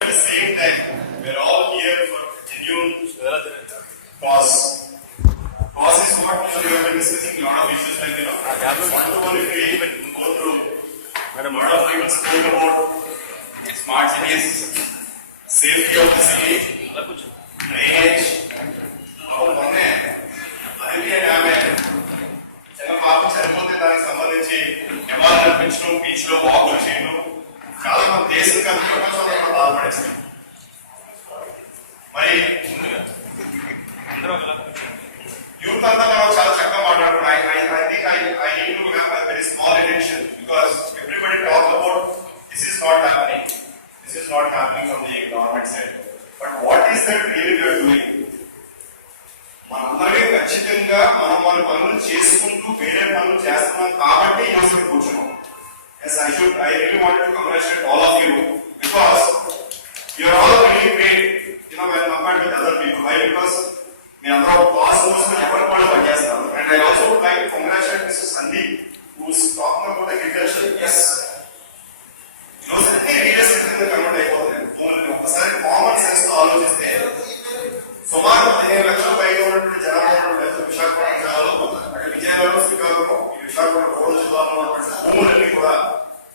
At the same time, we're all here for genuine cause. Cause is what we have been discussing a lot of issues like one-to-one if we even go through. A lot of people spoke about smart cities, safety of the city, drainage. దానికి సంబంధించి evolve పెంచడం beach లో వాకులు చేయడం చాలా మంది దేశం కానీ ప్రపంచంలో కూడా బాధపడేస్తాం. మరి యూత్ అంతా మనం చాలా చక్కగా మాట్లాడుతున్నాం. I need to have a very small attention because everybody talks about this is not happening from the government side. But what is that really we are doing? మనందరికీ ఖచ్చితంగా మనం మన పనులు చేసుకుంటూ వేరే పనులు చేస్తున్నాం కాబట్టి ఈరోజు కూర్చున్నాం. I really want to congratulate all of you because you are all really great, when compared with other people. Why? Because మీ అందరూ క్లాస్ రూమ్స్ లో ఎవరి వాళ్ళు పనిచేస్తారు. And I also would like to congratulate Mr. Sandeep who is talking about agriculture. Yes, అన్ని realistic గా convert అయిపోతుంది. ఒకసారి common sense తో ఆలోచిస్తే సుమారు 15 లక్షల పైగా ఉన్నటువంటి జనాభా విశాఖపట్నం జిల్లాలో, అంటే విజయనగరం, శ్రీకాకుళం, విశాఖపట్నం రోడ్డు జిల్లాలో ఉన్నటువంటి భూములన్నీ కూడా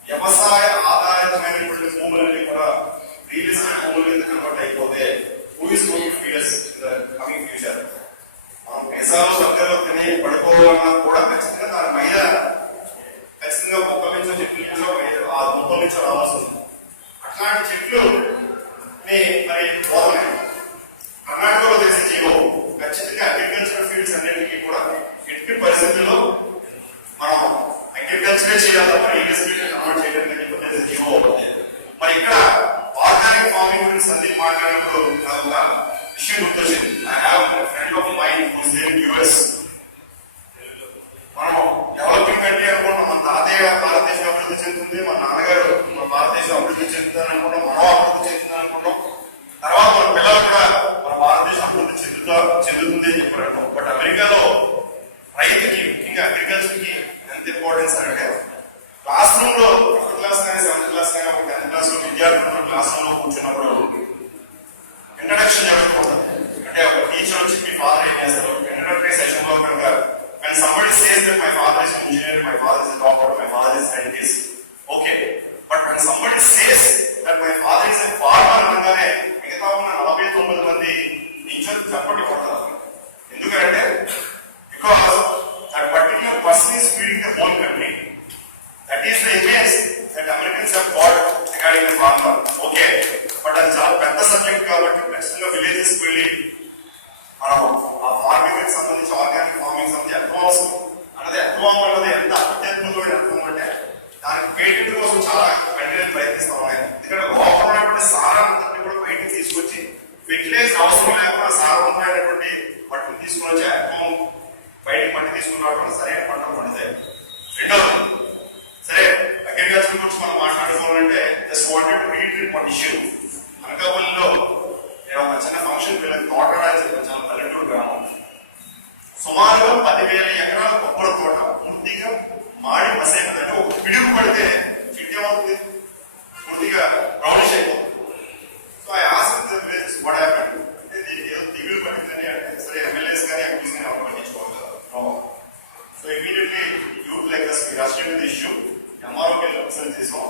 వ్యవసాయ ఆధారితమైనటువంటి భూములన్నీ కూడా రియల్ ఎస్టేట్ భూముల కింద కన్వర్ట్ అయిపోతే who is going to feed us in the coming future? మనం దేశాలు సత్యంలో తిని పడుకోవాలన్నా కూడా ఖచ్చితంగా దాని మీద ఖచ్చితంగా మొక్కల నుంచో చెట్ల నుంచో ఆ మొక్కల నుంచో రావాల్సి ఉంది. అట్లాంటి చెట్లు మరి పోతున్నాయి. కర్ణాటకలో చేసే జీవో ఖచ్చితంగా అగ్రికల్చరల్ ఫీల్డ్స్ అన్నింటికీ కూడా ఎట్టి పరిస్థితుల్లో మనం అగ్రికల్చరే చేయాలి తప్ప ఇండస్ట్రీని కన్వర్ట్ చేయడానికి చేసే జీవో అవుతుంది. మరి ఇక్కడ ఆర్గానిక్ ఫార్మింగ్ గురించి సందీప్ మాట్లాడినప్పుడు నాకు ఒక విషయం గుర్తొచ్చింది. I have friend of mine who is there in US. మనం డెవలపింగ్ కంట్రీ అనుకుంటాం, మన తాతయ్య భారతదేశం అభివృద్ధి చెందుతుంది, మన నాన్నగారు మన భారతదేశం అభివృద్ధి చెందుతుంది అనుకుంటాం, మనం అభివృద్ధి చెందుతుంది అనుకుంటాం, తర్వాత మన పిల్లలు కూడా మన భారతదేశం అభివృద్ధి చెందుతుంది అని చెప్పారు. బట్ అమెరికాలో రైతుకి, ముఖ్యంగా అగ్రికల్చర్ కి ఎంత ఇంపార్టెన్స్ అంటే క్లాస్ రూమ్ లో 5th క్లాస్ కానీ 7th క్లాస్ కానీ ఒక 10th క్లాస్ లో విద్యార్థులు క్లాస్ రూమ్ లో కూర్చున్నప్పుడు ఇంట్రడక్షన్ జరుగుతుంది. అంటే ఒక టీచర్ వచ్చి మీ ఫాదర్ ఏం చేస్తారు, ఇంట్రడక్టరీ సెషన్ లో కనుక when somebody says that my father is an engineer, my father is a doctor, my father is a scientist, okay, but when somebody says that my father is a farmer అనగానే మిగతా ఉన్న 49 మంది టీచర్లు చప్పటి కొడతారు. ఎందుకంటే because that particular person is feeding the whole country. That is the image that Americans have got regarding the farmer. Okay, but అది చాలా పెద్ద సబ్జెక్ట్ కాబట్టి ఖచ్చితంగా విలేజెస్ వెళ్ళి మనం ఆ ఫార్మింగ్ కి సంబంధించి ఆర్గానిక్ ఫార్మింగ్ సంబంధించి అడ్వాన్స్ అన్నది ఎంత అత్యద్భుతమైన అర్థం అంటే దానికి పేటెంట్ కోసం చాలా వెంటనే ప్రయత్నిస్తా ఉన్నాయి. ఎందుకంటే లోపల ఉన్నటువంటి సారాన్ని కూడా బయటకు తీసుకొచ్చి ఫెర్టిలైజర్ అవసరం లేకుండా సారవంతమైనటువంటి మట్టిని తీసుకుని వచ్చి అర్థం బయటకు మట్టి తీసుకున్నప్పుడు సరైన పంటలు పండుతాయి. రెండోది సరే అగ్రికల్చర్ గురించి మనం మాట్లాడుకోవాలంటే just wanted to retreat one issue. అనకాపల్లిలో నేను ఒక చిన్న ఫంక్షన్ పిల్లలకి తోటరాజు చాలా పల్లెటూరు గ్రామం. సుమారుగా 10,000 ఎకరాల కొబ్బరి తోట పూర్తిగా మాడి మసైపోతుందంటే ఒక పిడుగు పడితే చెట్టు ఏమవుతుంది, పూర్తిగా బ్రౌనిష్ అయిపోతుంది. So I asked the villages what happened, అంటే ఏదో దిగులు పట్టిందని అంటే సరే ఎమ్మెల్యేస్ కానీ ఎంపీస్ కానీ ఎవరు పట్టించుకోవాలి. So immediately youth like us we rushed into the issue. ఎంఆర్ఓకి వెళ్ళి రిప్రజెంట్ చేసాం,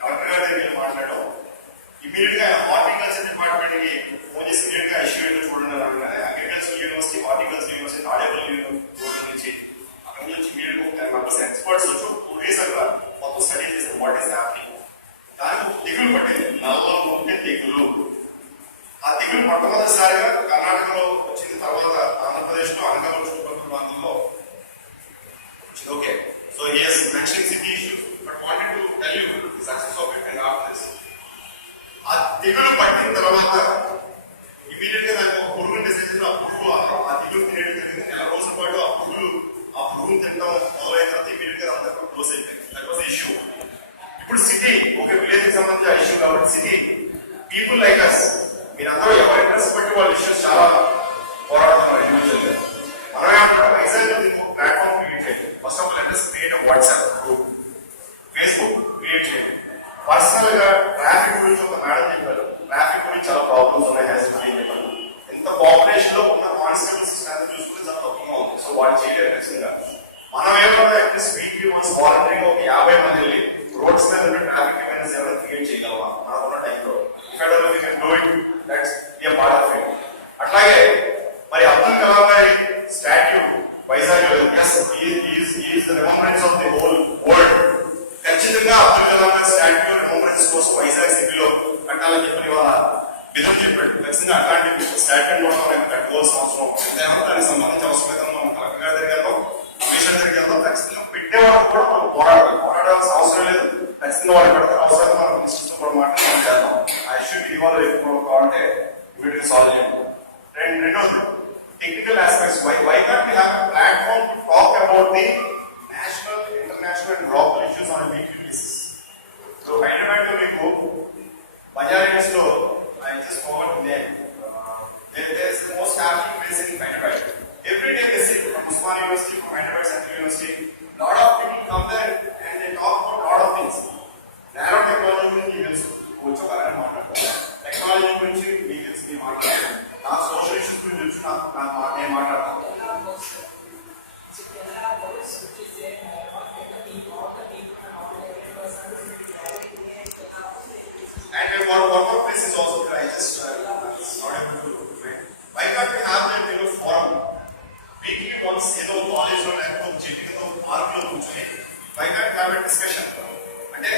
కలెక్టర్ గారి దగ్గరికి వెళ్ళి మాట్లాడడం. ఇమీడియట్ గా హార్టికల్చర్ డిపార్ట్మెంట్ కి ఫోన్ చేసి ఇమీడియట్ గా ఇష్యూ ఏంటో చూడండి అనగానే agriculture university, horticulture university, Tadepalli university నుంచి అక్కడ నుంచి ఇమీడియట్ గా 10 members ఎక్స్పర్ట్స్ వచ్చి 2 days అక్కడ మొత్తం స్టడీ చేస్తారు వాట్ ఈస్ హ్యాపెనింగ్. దానికి దిగులు పట్టింది, నల్ల ముఖ్య దిగులు. ఆ దిగులు మొట్టమొదటిసారిగా కర్ణాటకలో వచ్చిన తర్వాత ఆంధ్రప్రదేశ్ లో అనకాపల్లి చుట్టుపక్కల ప్రాంతంలో వచ్చింది. Okay, so yes mentioning city issues but wanted to tell you the success of it and after this. ఆ దిగులు పట్టిన తర్వాత ఇమీడియట్ గా దానికి ఒక పురుగుని డిసైజ్, ఆ పురుగు ఆ దిగులు తినేది జరిగింది. 1 రోజుల పాటు ఆ పురుగుని తినడం మొదలైన తర్వాత ఇమీడియట్ గా అంతా క్లోజ్ అయిపోయింది. That was issue. ఇప్పుడు సిటీ ఒక విలేజ్ కి సంబంధించిన ఇష్యూ కాబట్టి సిటీ పీపుల్ లైక్ us మీరందరూ ఎవరి ఇంట్రెస్ట్ బట్టి వాళ్ళ ఇష్యూస్ చాలా పోరాడుతున్నారు ఇండివిజువల్ గా. మనం ఏమంటాం వైజాగ్ ప్లాట్ఫామ్ క్రియేట్ చేయాలి. First of all let us create a WhatsApp group, Facebook create చేయండి. పర్సనల్ గా ట్రాఫిక్ గురించి ఒక మేడం చెప్పారు. ట్రాఫిక్ గురించి చాలా ప్రాబ్లమ్స్ ఉన్నాయి హ్యాసిల్ అని చెప్పారు. ఇంత పాపులేషన్ లో ఉన్న కానిస్టేబుల్స్ స్ట్రెంత్ చూసుకుంటే చాలా తక్కువగా ఉంది. సో వాళ్ళు చేయలేరు ఖచ్చితంగా. మనం ఏమన్నా అట్లీస్ట్ వీక్లీ వన్స్ వాలంటరీగా ఒక 50 మంది వెళ్ళి రోడ్స్ మీద ఉన్న ట్రాఫిక్ అవేర్నెస్ ఎవరైనా క్రియేట్ చేయగలవా మనకున్న టైంలో? అట్లాగే మరి అబ్దుల్ కలాం గారి statue Vizag remembrance of the whole world. ఖచ్చితంగా అబ్దుల్ కలాం గారి స్టాట్యూ రిమెంబరెన్స్ కోసం వైజాగ్ సిటీలో కట్టాలని చెప్పి ఇవాళ విధం చెప్పాడు. ఖచ్చితంగా అట్లాంటి స్టాట్యూ కూడా మనం కట్టుకోవాల్సిన అవసరం ఎంతైనా దానికి సంబంధించి అవసరమైతే మనం కలెక్టర్ గారి దగ్గర కమిషనర్ దగ్గరికి వెళ్తాం. ఖచ్చితంగా పెట్టేవాళ్ళు కూడా మనం పోరాడాల్సిన అవసరం లేదు. ఖచ్చితంగా వాళ్ళు పెడతారు. అవసరం మనం మినిస్టర్స్ కూడా మాట్లాడుతూ చేద్దాం. ఆ ఇష్యూ ఇవాళ కావాలంటే ఇమీడియట్ సాల్వ్ చేయండి. రెండోది technical aspects. Why can't we have a platform to talk about the national, international and local issues on weekly basis. So Hyderabad లో మీకు బజార్ లో I just forgot the name. There is the most happening place in Hyderabad. Every day they sit from Usman University, from Hyderabad Central University. Lot of people come there and they talk about lot of things. Nano technology గురించి తెలుసు, కొంచెం బాగా మాట్లాడతారు. Technology గురించి మీకు తెలుసు, మీరు మాట్లాడతారు. నా సోషల్ ఇష్యూస్ గురించి తెలుసు, నేను మాట్లాడతాను. And one more place is also there. I just not able to find. Why can't we have that forum? Weekly once, college లో లేకపోతే చెట్టుతో పార్క్ లో కూర్చొని why can't we have a discussion? అంటే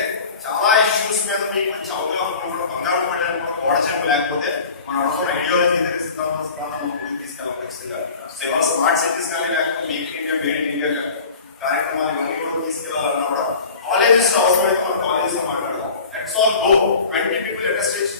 చాలా ఇష్యూస్ మీద మీకు మంచి అవగాహన కూడా బంగారు పడడానికి ఓడచెంపు లేకపోతే మన అనుకున్న ఐడియాలజీ సిద్ధాంతం ముందుకు తీసుకెళ్ళాలి ఖచ్చితంగా. సో ఇవాళ స్మార్ట్ సిటీస్ కానీ లేకపోతే make India made in India కార్యక్రమాలు ఇవన్నీ కూడా తీసుకెళ్లాలన్నా కూడా కాలేజెస్ లో అవసరమైతే మనం కాలేజెస్ లో మాట్లాడదాం. Let's all go. 20 people at a stage